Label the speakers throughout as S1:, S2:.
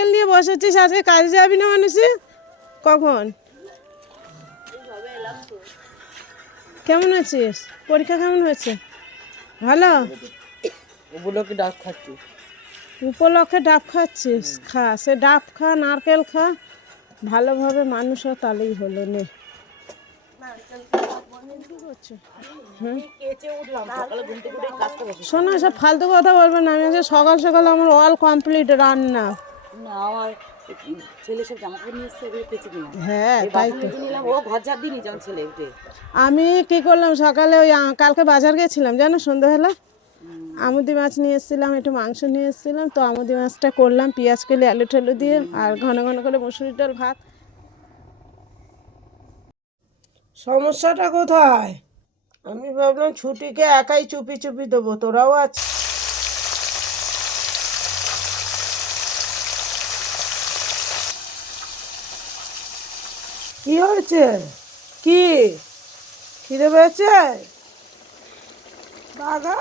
S1: Cycle নিয়ে বসেছিস আজকে কাজে যাবি না মানুষে কখন? কেমন আছিস? পরীক্ষা কেমন হয়েছে? ভালো?
S2: ওগুলোকে ডাক খাচ্ছি।
S1: উপলক্ষে ডাব খাচ্ছিস? খা সে ডাব খা নারকেল খা। ভালোভাবে মানুষ হ তাহলেই হলো নে। শোনো সব ফালতু কথা বলবে না। আমি সকাল সকাল আমার অল কমপ্লিট রান্না।
S2: না ছেলে সব জামা কাপড় নিয়ে এসছে এগুলো কেচে দিলাম।
S1: হ্যাঁ তাই তো।
S2: নিলাম ও ঘর ঝাড় দিনি যেমন ছেলে উঠে
S1: আমি কি করলাম সকালে ওই কালকে বাজার গেছিলাম জানো সন্ধ্যাবেলা আমুদি মাছ নিয়ে এসেছিলাম একটু মাংস নিয়ে এসেছিলাম তো আমুদি মাছটা করলাম পেঁয়াজ কেলে আলু ঠালু দিয়ে আর ঘন ঘন করে মুসুরি ডাল ভাত। সমস্যাটা কোথায়? আমি ভাবলাম ছুটিকে একাই চুপি চুপি দেবো তোরাও আছে কি হয়েছে? কি? খিদে পেয়েছে? বাঘা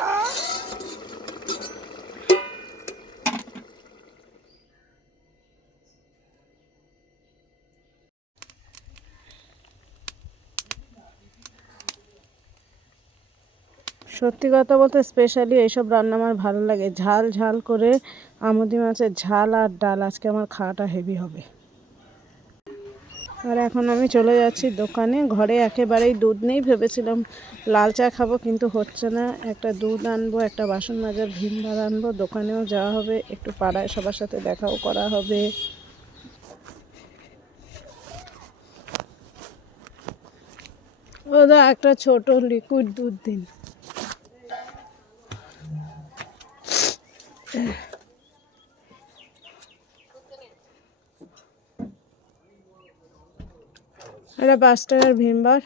S1: সত্যি কথা বলতে স্পেশালি এইসব রান্না আমার ভালো লাগে। ঝাল ঝাল করে আমুদি মাছের ঝাল আর ডাল, আজকে আমার খাওয়াটা হেভি হবে। আর এখন আমি চলে যাচ্ছি দোকানে। ঘরে একেবারেই দুধ নেই, ভেবেছিলাম লাল চা খাব, কিন্তু হচ্ছে না। একটা দুধ আনব, একটা বাসন মাজার ভিমবার আনব, দোকানেও যাওয়া হবে, একটু পাড়ায় সবার সাথে দেখাও করা হবে। ওদা, একটা ছোট লিকুইড দুধ দিন। এটা পাঁচ টাকার ভিমবার।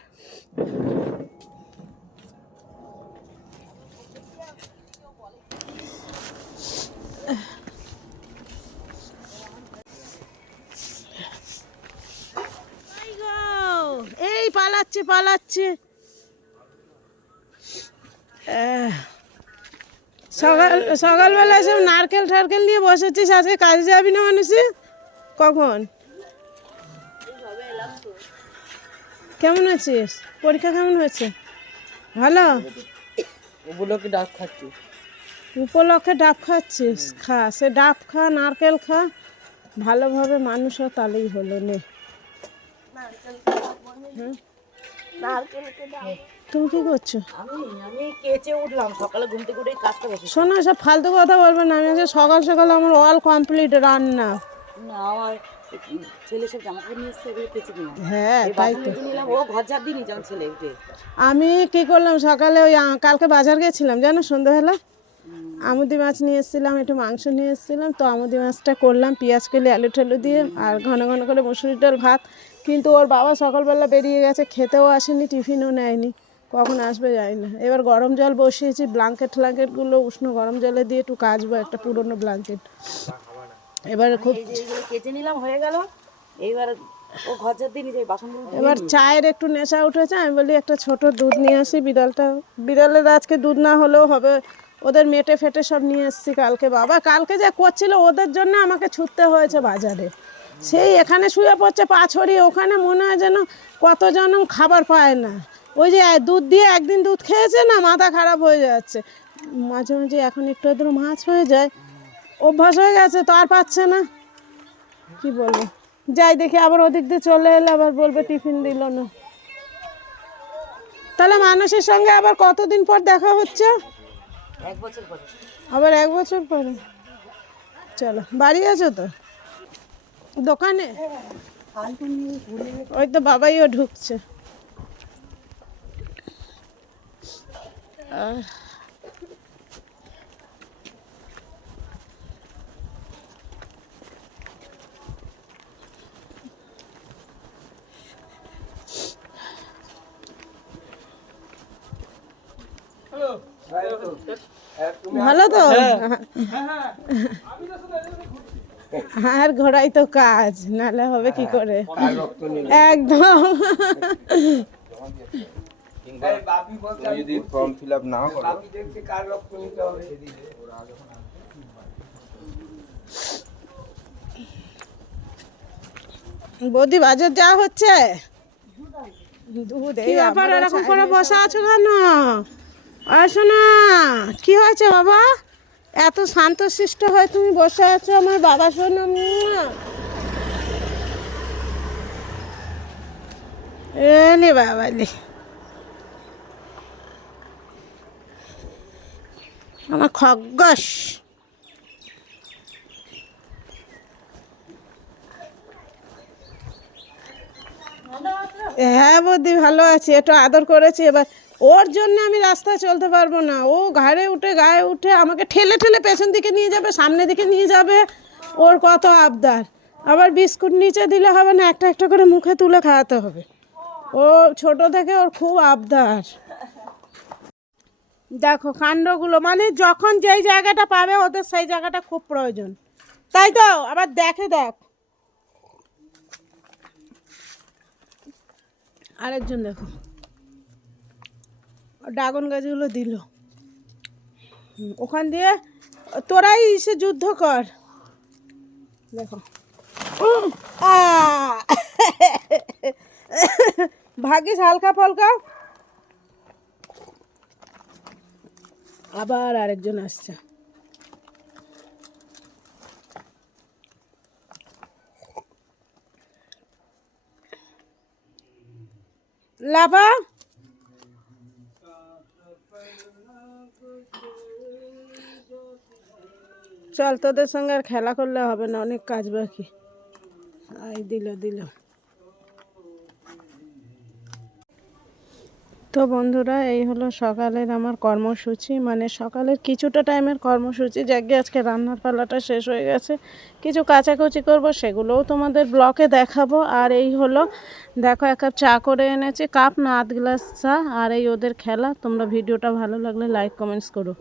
S1: এই পালাচ্ছে পালাচ্ছে। সকাল সকালবেলা সব নারকেল টারকেল নিয়ে বসেছিস, আজকে কাজে যাবি না মানুষে কখন? কেমন আছিস? পরীক্ষা কেমন হয়েছে? ভালো?
S2: ওগুলোকে ডাক খাচ্ছি।
S1: উপলক্ষে ডাব খাচ্ছিস? খা সে ডাব খা নারকেল খা। ভালোভাবে মানুষ হ তাহলেই হলো নে। তুমি কি করছ? শোনো সব ফালতু কথা বলবে না। আমি সকাল সকাল আমার অল কমপ্লিট রান্না।
S2: না আমার ছেলে সব জামা কাপড় নিয়ে এসছে এগুলো কেচে দিলাম
S1: হ্যাঁ তাই তো।
S2: নিলাম ও ঘর ঝাড় দিনি যেমন ছেলে উঠে
S1: আমি কি করলাম সকালে ওই কালকে বাজার গেছিলাম জানো সন্ধ্যাবেলা আমুদি মাছ নিয়ে এসেছিলাম একটু মাংস নিয়ে এসেছিলাম তো আমুদি মাছটা করলাম পেঁয়াজ কেলে আলু ঠালু দিয়ে আর ঘন ঘন করে মুসুরি ডাল ভাত। কিন্তু ওর বাবা সকালবেলা বেরিয়ে গেছে খেতেও আসেনি টিফিনও নেয়নি। কখন আসবে জানি না। এবার গরম জল বসিয়েছি ব্ল্যাঙ্কেট ফ্ল্যাঙ্কেটগুলো উষ্ণ গরম জলে দিয়ে একটু কাচবো একটা পুরনো ব্ল্যাঙ্কেট এবারে খুব
S2: কেচে নিলাম হয়ে গেল। এইবার ও ঘর দিনি যে বাসনগুলো
S1: এবার চায়ের একটু নেশা উঠেছে আমি বলি একটা ছোট দুধ নিয়ে আসি বিড়ালটা বিড়ালের আজকে দুধ না হলেও হবে। ওদের মেটে ফেটে সব নিয়ে এসেছি কালকে বাবা। কালকে যে করছিল ওদের জন্য আমাকে ছুটতে হয়েছে বাজারে। সেই এখানে শুয়ে পড়ছে পাছড়ি ওখানে মনে হয় যেন কতজন খাবার পায় না। ওই যে দুধ দিয়ে একদিন দুধ খেয়েছে না মাথা খারাপ হয়ে যাচ্ছে। মাঝে মাঝে এখন একটু আধটু মাছ হয়ে যায় অভ্যাস হয়ে গেছে তো আর পাচ্ছে না। কি বলব? যাই দেখি আবার ওদিক দিয়ে চলে এলে আবার বলবে টিফিন দিল না। তাহলে মানুষের সঙ্গে আবার কতদিন পর দেখা হচ্ছে?
S2: এক বছর পরে।
S1: আবার এক বছর পরে? চলো বাড়ি আছো তো? দোকানে? ওই তো বাবাইও ঢুকছে। আহ, ভালো তো? আর ঘোড়াই তো কাজ নালে হবে কি করে? একদম।
S3: যদি ফর্ম ফিল আপ না করো।
S1: বৌদি বাজার যা হচ্ছে? কি ব্যাপার? এরকম করে বসে আছো কেন? আসো কি হয়েছে বাবা? এত শান্তশিষ্ট হয়ে তুমি বসে আছো আমার বাবা শোনো এলে বাবালি আমার খগ্গস। হ্যাঁ বৌদি, ভালো আছি। একটু আদর করেছি এবার। ওর জন্য আমি রাস্তায় চলতে পারব না। ও ঘাড়ে উঠে, গায়ে উঠে আমাকে ঠেলে ঠেলে পেছন দিকে নিয়ে যাবে, সামনে দিকে নিয়ে যাবে। ওর কত আবদার। আবার বিস্কুট নিচে দিলে হবে না, একটা একটা করে মুখে তুলে খাওয়াতে হবে। ও ছোট থেকে ওর খুব আবদার। দেখো কাণ্ডগুলো মানে যখন যেই জায়গাটা পাবে ওদের সেই জায়গাটা খুব প্রয়োজন। তাই তো? আবার দেখে দেখ। আরেকজন দেখো। ড্রাগন গাছগুলো দিল। ওখান দিয়ে তোরাই সে যুদ্ধ কর। দেখো। ভাগিস হালকা ফলকা। আবার আরেকজন আসছে। লাভা চল, তোদের সঙ্গে আর খেলা করলে হবে না, অনেক কাজ বাকি। আই দিল দিল। তো বন্ধুরা, এই হলো সকালের আমার কর্মসূচি। মানে সকালের কিছুটা টাইমের কর্মসূচি। যাকে আজকে রান্নার পালাটা শেষ হয়ে গেছে। কিছু কাচাকুচি করব, সেগুলোও তোমাদের ব্লকে দেখাবো। আর এই হলো, দেখো, এক কাপ চা করে এনেছি, কাপ না, আধ গ্লাস চা। আর এই ওদের খেলা। তোমরা ভিডিওটা ভালো লাগলে লাইক, কমেন্টস করো।